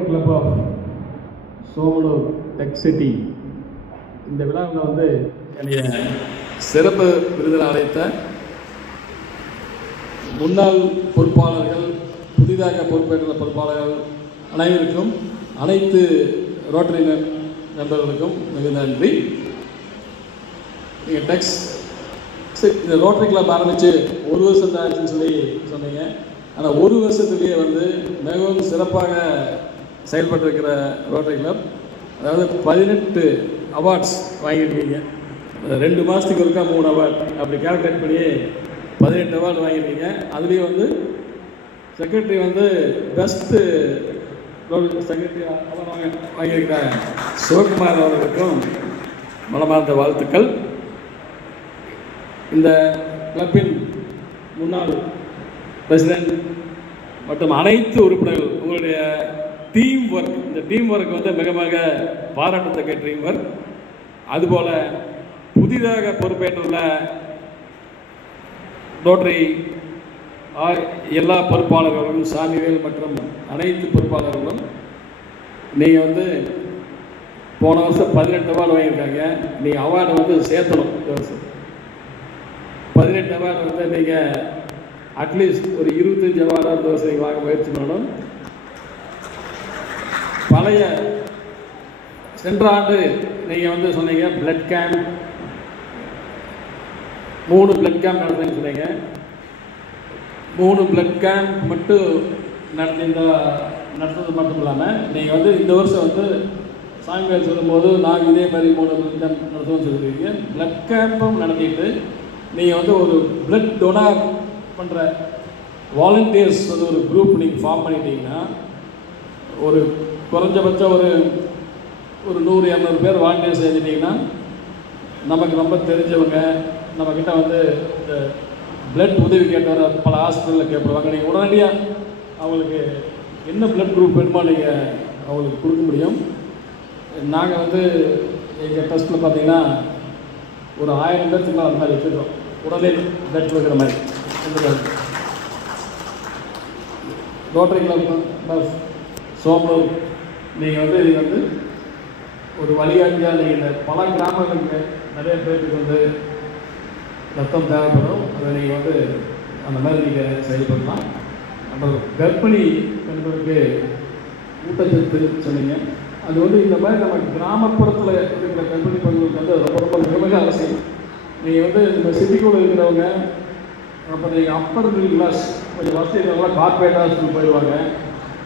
Rotary club of Somanur Tech city இந்த விழாவில் வந்து என்னுடைய சிறப்பு விருதில் அழைத்த முன்னாள் பொறுப்பாளர்கள், புதிதாக பொறுப்பேற்ற பொறுப்பாளர்கள் அனைவருக்கும், அனைத்து ரோட்டரி நண்பர்களுக்கும் மிகுந்த நன்றி. நீங்கள் டெக்ஸ் இந்த ரோட்டரி கிளப் ஆரம்பித்து ஒரு வருஷம் தான் ஆச்சுன்னு சொல்லி சொன்னீங்க. ஆனால் ஒரு வருஷத்துலேயே வந்து மிகவும் சிறப்பாக செயல்பட்டிருக்கிற ரோட்டரி கிளப், அதாவது 18 அவார்ட்ஸ் வாங்கியிருக்கீங்க. 2 மாதத்துக்கு ஒருக்கா 3 அவார்ட் அப்படி கால்குலேட் பண்ணி 18 அவார்டு வாங்கியிருக்கீங்க. அதுலேயும் வந்து செக்ரட்டரி வந்து பெஸ்ட்டு செக்ரட்டரி அவார்டு வாங்கியிருக்கிற சிவகுமார் அவர்களுக்கும் மனமார்ந்த வாழ்த்துக்கள். இந்த கிளப்பின் முன்னாள் பிரசிடென்ட் மற்றும் அனைத்து உறுப்பினர்கள், உங்களுடைய டீம் ஒர்க், இந்த டீம் ஒர்க் வந்து மிக மிக பாராட்டத்தக்க டீம் ஒர்க். அதுபோல் புதிதாக பொறுப்பேற்றுள்ள ரோட்டரி எல்லா பொறுப்பாளர்களும், சாமிவேல் மற்றும் அனைத்து பொறுப்பாளர்களும், நீங்கள் வந்து போன வருஷம் 18 அவார்டு வாங்கியிருக்காங்க. நீங்கள் அவார்டை வந்து சேர்த்தணும். இந்த வருஷம் 18 அவார்டு வந்து நீங்கள் அட்லீஸ்ட் ஒரு 25 அவார்டாக இந்த வருஷம் வாங்க முயற்சி பண்ணணும். பழைய சென்ற ஆண்டு நீங்கள் வந்து சொன்னீங்க பிளட் கேம்ப் 3 பிளட் கேம்ப் நடத்துன்னு சொன்னீங்க. 3 பிளட் கேம்ப் மட்டும் நடத்துறது மட்டும் இல்லாமல் நீங்கள் வந்து இந்த வருஷம் வந்து சாமியார் சொல்லும்போது நாங்கள் இதே மாதிரி 3 பிளட் கேம்ப் நடத்துவோம்னு சொல்லியிருக்கீங்க. பிளட் கேம்பும் நடத்திட்டு நீங்கள் வந்து ஒரு பிளட் டொனார் பண்ணுற வாலண்டியர்ஸ் வந்து ஒரு குரூப் நீங்கள் ஃபார்ம் பண்ணிட்டீங்கன்னா, ஒரு குறைஞ்சபட்சம் ஒரு 100-200 பேர் வாலண்டியர்ஸ் எழுதிட்டிங்கன்னா, நமக்கு ரொம்ப தெரிஞ்சவங்க நம்மக்கிட்ட வந்து இந்த பிளட் உதவி கேட்டவர பல ஹாஸ்பிட்டலில் கேட்படுவாங்க. நீங்கள் உடனடியாக அவங்களுக்கு என்ன பிளட் குரூப் வேணுமோ நீங்கள் அவங்களுக்கு கொடுக்க முடியும். நாங்கள் வந்து எங்கள் ட்ரஸ்ட்டில் பார்த்தீங்கன்னா ஒரு 1000 பேருக்கு மேலே அந்த மாதிரி வச்சுருக்கோம், உடனே பிளட் கொடுக்குற மாதிரி. ரோட்டரி கிளப் சோமனூர் நீங்கள் வந்து இது வந்து ஒரு வழிகாட்டியாக நீங்கள் இந்த பல கிராமங்களுக்கு நிறைய பேருக்கு வந்து ரத்தம் தேவைப்படும். அதை நீங்கள் வந்து அந்த மாதிரி நீங்கள் செயல்படலாம். நம்ம கர்ப்பிணி பெண்களுக்கு ஊட்டச்சத்து சொன்னீங்க. அது வந்து இந்த மாதிரி நம்ம கிராமப்புறத்தில் இருக்கிற கர்ப்பிணி பெண்களுக்கு வந்து ரொம்ப ரொம்ப மிக மிக அவசியம். நீங்கள் வந்து இந்த சிட்டிக்குள்ளே இருக்கிறவங்க, அப்புறம் நீங்கள் அப்பர் மிடில் கிளாஸ் கொஞ்சம் வசதி இருக்கிறவங்களாம் கார்பரேட் ஹாஸ்பிட்டல் போயிடுவாங்க.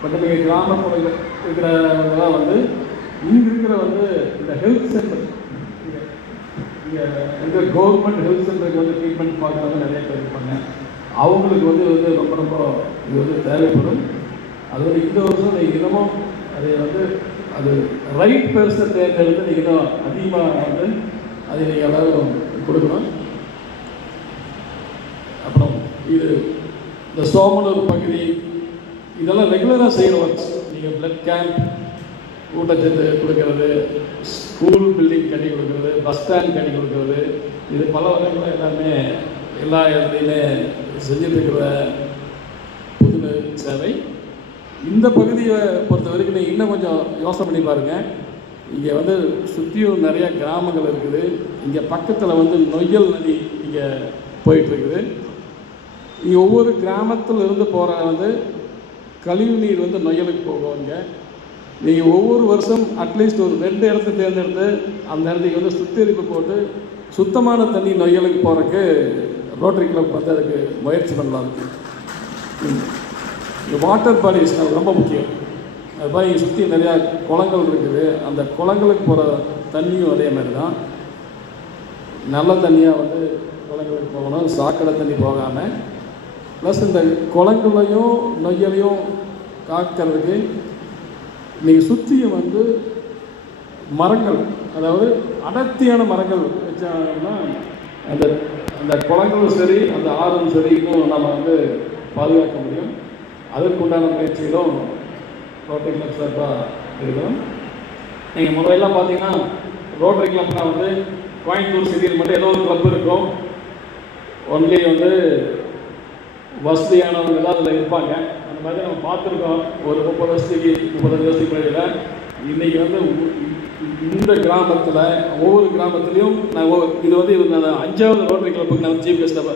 பட் நீங்கள் கிராமப்புறத்தில் இருக்கிறவங்களாம் வந்து இங்கே இருக்கிற வந்து இந்த ஹெல்த் சென்டர், இங்கே எந்த கவர்மெண்ட் ஹெல்த் சென்டருக்கு வந்து ட்ரீட்மெண்ட் பார்க்குறவங்க நிறைய பேர் இருப்பாங்க. அவங்களுக்கு வந்து ரொம்ப ரொம்ப இது வந்து தேவைப்படும். அது வந்து இந்த வருஷம் நீங்கள் இன்னமும் அதை வந்து அது ரைட் பெர்சனை தேர்ந்தெடுத்து நீங்கள் இன்னும் அதிகமாக வந்து அதை நீங்கள் எல்லாரும் கொடுக்கணும். அப்புறம் இது இந்த சோமனூர் பகுதி இதெல்லாம் ரெகுலராக செய்கிற ஒர்க்ஸ். நீங்கள் பிளட் கேம்ப், ஊட்டச்சத்து கொடுக்கறது, ஸ்கூல் பில்டிங் கட்டி கொடுக்கறது, பஸ் ஸ்டாண்ட் கட்டி கொடுக்கறது, இது பல வகைகளை எல்லாமே எல்லா இடத்துலையுமே செஞ்சுருக்கிற புது சேவை. இந்த பகுதியை பொறுத்த வரைக்கும் நீங்கள் இன்னும் கொஞ்சம் யோசனை பண்ணி பாருங்கள். இங்கே வந்து சுற்றியும் நிறையா கிராமங்கள் இருக்குது. இங்கே பக்கத்தில் வந்து நொய்யல் நதி இங்கே போயிட்டுருக்குது. இங்கே ஒவ்வொரு கிராமத்தில் இருந்து போகிற வந்து கழிவு நீர் வந்து நொய்யலுக்கு போகுவாங்க. நீங்கள் ஒவ்வொரு வருஷம் அட்லீஸ்ட் ஒரு 2 இடத்த தேர்ந்தெடுத்து அந்த இடத்துக்கு வந்து சுத்திகரிப்பு போட்டு சுத்தமான தண்ணி நொய்யலுக்கு போகிறதுக்கு ரோட்டரி கிளப் வந்து அதுக்கு முயற்சி பண்ணலாம். இந்த வாட்டர் பாடிஸ் அது ரொம்ப முக்கியம். அது மாதிரி இங்கே சுற்றி நிறையா குளங்கள் இருக்குது. அந்த குளங்களுக்கு போகிற தண்ணியும் அதே மாதிரி தான் நல்ல தண்ணியாக வந்து குளங்களுக்கு போகணும், சாக்கடை தண்ணி போகாமல். ப்ளஸ் இந்த குளங்களையும் நொய்யலையும் காக்கிறதுக்கு நீங்கள் சுற்றியும் வந்து மரங்கள், அதாவது அடர்த்தியான மரங்கள் வச்சாங்கன்னா அந்த அந்த குளங்களும் சரி அந்த ஆறும் சரி இன்னும் நம்ம வந்து பாதுகாக்க முடியும். அதற்குண்டான முயற்சிகளும் ரோட்டரி கிளப் சார்பாக இருக்கணும். நீங்கள் முறையெல்லாம் பார்த்தீங்கன்னா ரோட்டரி கிளப்னால் வந்து கோயம்புத்தூர் சிட்டியில் மட்டும் ஏதோ ஒரு கிளப் இருக்கும். ஒன்லி வந்து வசதியானவங்க தான் அதில் இருப்பாங்க. அந்த மாதிரி நம்ம பார்த்துருக்கோம். ஒரு 30 வருஷத்துக்கு 35 வருஷத்துக்கு முன்னாடியில் இன்றைக்கி வந்து இந்த கிராமத்தில் ஒவ்வொரு கிராமத்துலேயும் நான் இது வந்து நான் 5வது ரோட்டரி கிளப்புக்கு நான் சீஃப் கெஸ்ட்டாக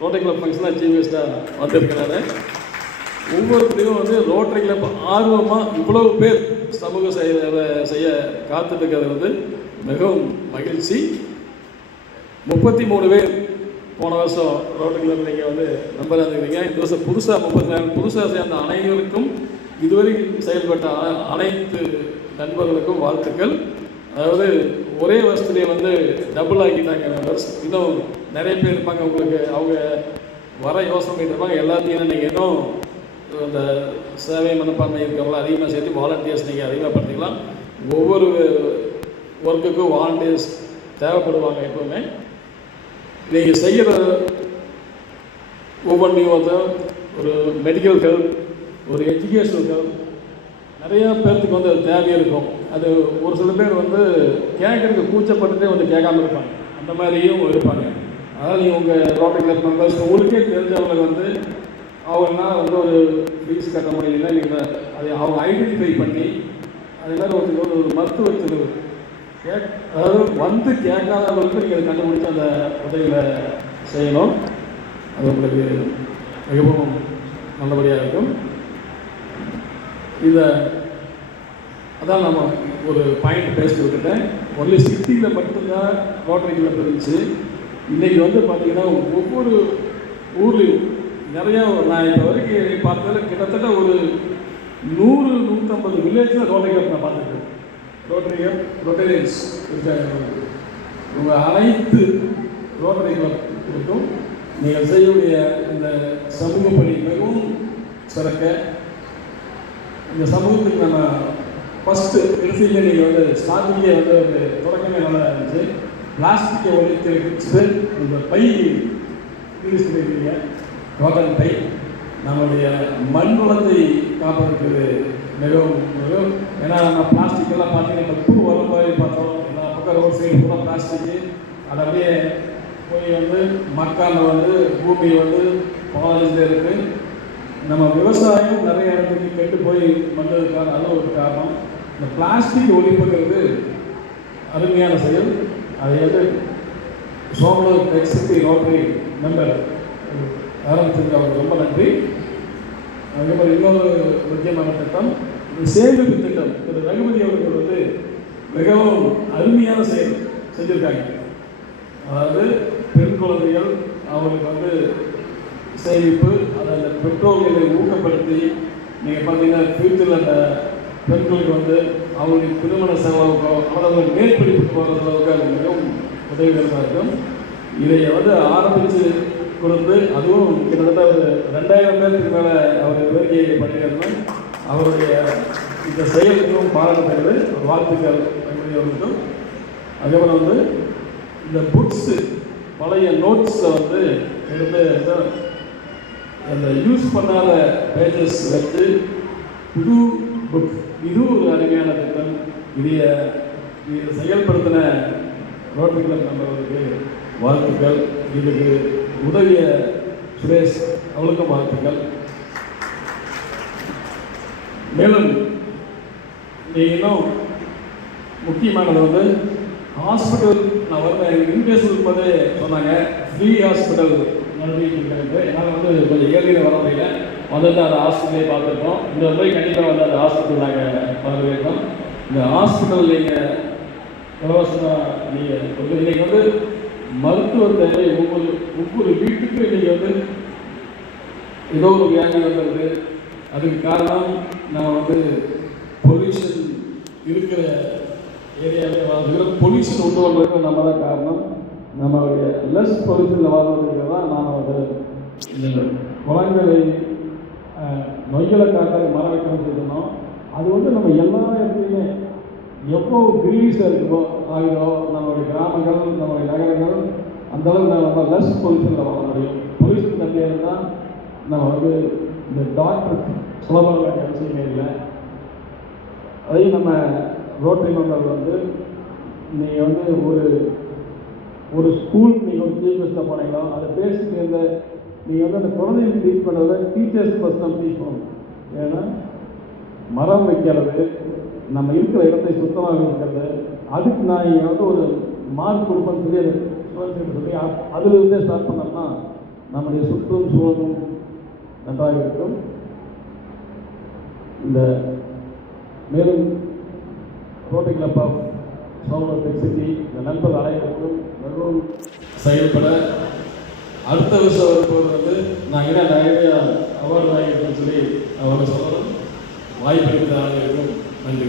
ரோட்டரி கிளப் ஃபங்க்ஷனாக சீஃப் கெஸ்ட்டாக வந்திருக்கிறேன். ஒவ்வொருத்தரையும் வந்து ரோட்டரி கிளப் ஆர்வமாக இவ்வளவு பேர் சமூக செய்ய காத்துட்டுருக்கிறது வந்து மிகவும் மகிழ்ச்சி. 33 பேர் போன வருஷம் ரோட்டரி கிளப் நீங்கள் வந்து நம்பராக இருக்கிறீங்க. இந்த வருஷம் புதுசாக 34 புதுசாக சேர்ந்த அனைவருக்கும் இதுவரை செயல்பட்ட அனைத்து நண்பர்களுக்கும் வாழ்த்துக்கள். அதாவது ஒரே வருஷத்துலேயே வந்து டபுள் ஆக்கிட்டாங்க மெம்பர்ஸ். இன்னும் நிறைய பேர் இருப்பாங்க உங்களுக்கு, அவங்க வர யோசனை பண்ணிட்டு இருப்பாங்க. எல்லாத்தையும் நீங்கள் இன்னும் இந்த சேவை மனப்பான்மை இருக்கிறவங்கள அதிகமாக சேர்த்து வாலண்டியர்ஸ் நீங்கள் அதிகமாக படுத்திக்கலாம். ஒவ்வொரு ஒர்க்குக்கும் வாலண்டியர்ஸ் தேவைப்படுவாங்க. எப்போவுமே நீங்கள் செய்கிற ஒவ்வொன்றையும் வந்து ஒரு மெடிக்கல் ஹெல்ப், ஒரு எஜுகேஷனல் ஹெல்ப், நிறையா பேர்த்துக்கு வந்து அது தேவையாக இருக்கும். அது ஒரு சில பேர் வந்து கேட்குறதுக்கு கூச்சப்பட்டுட்டே வந்து கேட்காம இருப்பாங்க. அந்த மாதிரியும் இருப்பாங்க. அதனால் நீங்கள் உங்கள் ரோட்டரி கிளப் மெம்பர்ஸ் உங்களுக்கே தெரிஞ்சவங்க வந்து அவங்களால வந்து ஒரு ஃபீஸ் கட்ட முடியல, நீங்கள் அதை அவங்க ஐடென்டிஃபை பண்ணி அதே மாதிரி ஒரு மருத்துவ அதாவது வந்து கேட்காதவங்களுக்கு நீங்கள் அதை கண்டுபிடிச்சி அந்த உதவிகளை செய்யணும். அது உங்களுக்கு மிகவும் நல்லபடியாக இருக்கும். இதை அதான் நம்ம ஒரு பாயிண்ட் பேசிட்டு விட்டுட்டேன். ஒன்லி சிட்டியில் மட்டும்தான் ரோட்டரி கிளப் இருந்துச்சு. இன்றைக்கி வந்து பார்த்திங்கன்னா ஒவ்வொரு ஊர்லேயும் நிறையா நான் இப்போ வரைக்கும் பார்த்ததில் கிட்டத்தட்ட ஒரு 100-150 வில்லேஜில் ரோட்டரி கிளப் நான் பார்த்துருக்கேன். ரோட்டரியன்ஸ் இருக்காங்க. உங்கள் அனைத்து ரோட்டரி கிளப்புக்கும் நீங்கள் செய்யக்கூடிய இந்த சமூக பணி மிகவும் சிறக்க இந்த சமூகத்துக்கு நம்ம ஃபஸ்ட்டு எடுத்தீங்க. நீங்கள் வந்து ஸ்டார்டிங்கே வந்து ஒரு தொடக்கமே நல்லா இருந்துச்சு. பிளாஸ்டிக்கை ஒழித்து இந்த பை யூஸ் பண்ணியிருக்கீங்க. காட்டன் பை நம்மளுடைய மண் வளத்தை காப்பதற்கு மிகவும் மிகவும். ஏன்னா நம்ம பிளாஸ்டிக்கெல்லாம் பார்த்தீங்கன்னா பூ வரும் மாதிரி பார்த்தோம். எல்லா பக்கம் ரோட் சைடு கூட பிளாஸ்டிக்கு அதை அப்படியே போய் வந்து மக்காமல் வந்து பூமி வந்து பாதிச்சுட்டே இருக்குது. நம்ம விவசாயம் நிறைய இடத்துக்கு கெட்டு போய் வந்ததுக்கான அது ஒரு காரணம். இந்த பிளாஸ்டிக் ஒழிப்புங்கிறது அருமையான செயல். அதை வந்து சோமலூர் டெக்ஸ்டி ரோட்டரி மெம்பர் ஆரம்பிச்சிருக்க அவருக்கு ரொம்ப நன்றி. அதுக்கப்புறம் இன்னொரு முக்கியமான திட்டம் சேமிப்பு திட்டம். திரு ரகுபதி அவர்கள் வந்து மிகவும் அருமையான செயல் செஞ்சுருக்காங்க. அதாவது பெண் குழந்தைகள் அவங்களுக்கு வந்து சேமிப்பு, அதை அந்த பெற்றோர்களை ஊக்கப்படுத்தி நீங்கள் பார்த்தீங்கன்னா ஃபியூச்சரில் அந்த பெண்களுக்கு வந்து அவங்களுடைய திருமண செலவுக்கோ அவர்கள் மேற்படிப்புக்கு போகிற செலவுக்கோ அது மிகவும் உதவிகரமாக இருக்கும். இதை வந்து ஆரம்பித்து கொடுத்து அதுவும் கிட்டத்தட்ட ஒரு 2000 பேருக்கு மேலே அவர் வேலையை பண்ணியிருந்தோம். அவருடைய இந்த செயல் மிகவும் பாராட்டப்படுது. ஒரு வாழ்த்துக்கள் அவர்களுக்கும். அதுக்கப்புறம் வந்து இந்த புக்ஸு பழைய நோட்ஸை வந்து எடுத்து அந்த யூஸ் பண்ணாத பேஜஸ் வச்சு புது புக், இதுவும் ஒரு அருமையான திட்டம். இதை செயல்படுத்தின ரோட்டரி கிளப் நம்பர்களுக்கு வாழ்த்துக்கள். இதுக்கு உதவிய சுரேஷ் அவளுக்கும் வாழ்த்துக்கள். மேலும் இன்னும் முக்கியமானது வந்து ஹாஸ்பிட்டல். நான் வந்து இன்கேஸ் போதே சொன்னாங்க ஃப்ரீ ஹாஸ்பிட்டல் நடந்துட்டு. என்னால் வந்து கொஞ்சம் ஏழ்மையில் வர முடியல. வந்து அந்த ஹாஸ்பிட்டலே பார்த்துருக்கோம். இந்த முறை கண்டிப்பாக வந்து அந்த ஹாஸ்பிட்டல் நாங்கள் பார்வையிட்டோம். இந்த ஹாஸ்பிட்டல் நீங்கள் இலவசமாக நீங்கள் இன்றைக்கி வந்து மருத்துவ தேவை ஒவ்வொரு வீட்டுக்கும் இன்றைக்கி வந்து ஏதோ ஒரு வியாதி வந்தது. அதுக்கு காரணம் நம்ம வந்து பொல்யூஷன் இருக்கிற ஏரியாவில் வாழ்ந்துக்கிற பொல்யூஷன் உண்டு பண்ணுறதுக்கு நம்ம தான் காரணம். நம்மளுடைய லெஸ் பொல்யூஷனில் வாழ்றதுக்கு தான் நாம் வந்து இந்த குழந்தைகளை நொய்களை காக்க மரம் வைக்கணும்னு சொல்லியிருந்தோம். அது வந்து நம்ம எல்லா இடத்துலையுமே எவ்வளோ கிரீஸாக இருக்குதோ ஆகிதோ நம்மளுடைய கிராமங்கள் நம்மளுடைய நகரங்கள் அந்தளவுக்கு நம்ம லெஸ் பொல்யூஷனில் வாழ முடியும். பொல்யூஷன் கம்மியாக இருந்தால் நம்ம வந்து இந்த டாக்டர் சுலபமாக வேண்டிய அவசியமே இல்லை. அதையும் நம்ம ரோட்டரி மெம்பர் வந்து நீங்கள் வந்து ஒரு ஸ்கூலுக்கு நீங்கள் ஒரு சீஃப் கெஸ்ட்டாக போனீங்களோ அதை பேசிட்டு இருந்த நீங்கள் வந்து அந்த குழந்தைகளுக்கு டீச் பண்ணுறத டீச்சர்ஸ் ஃபஸ்ட் நம்ம டீச் பண்ணணும். ஏன்னா மரம் வைக்கிறது, நம்ம இருக்கிற இடத்தை சுத்தமாக இருக்கிறது, அதுக்கு நான் இங்கே வந்து ஒரு மார்க் கொடுப்பேன்னு சொல்லி ஸ்டூடெண்ட்ஸ்கிட்ட சொல்லி அதிலிருந்தே ஸ்டார்ட் பண்ணோம்னா நம்முடைய சுற்றும் சூழலும் நன்றாக இருக்கும். இந்த மேலும் ரோட்டரி கிளப் ஆஃப் சோமர் டெக் சிட்டி இந்த நண்பர் அனைவருக்கும் மிகவும் செயல்பட அடுத்த வருஷம் வரும்போது வந்து நான் என்ன நிறைய அவார்டு வாங்கியிருக்கேன்னு சொல்லி அவங்க சொல்லணும். வாய்ப்பு இருக்கிற அனைவருக்கும் நன்றி.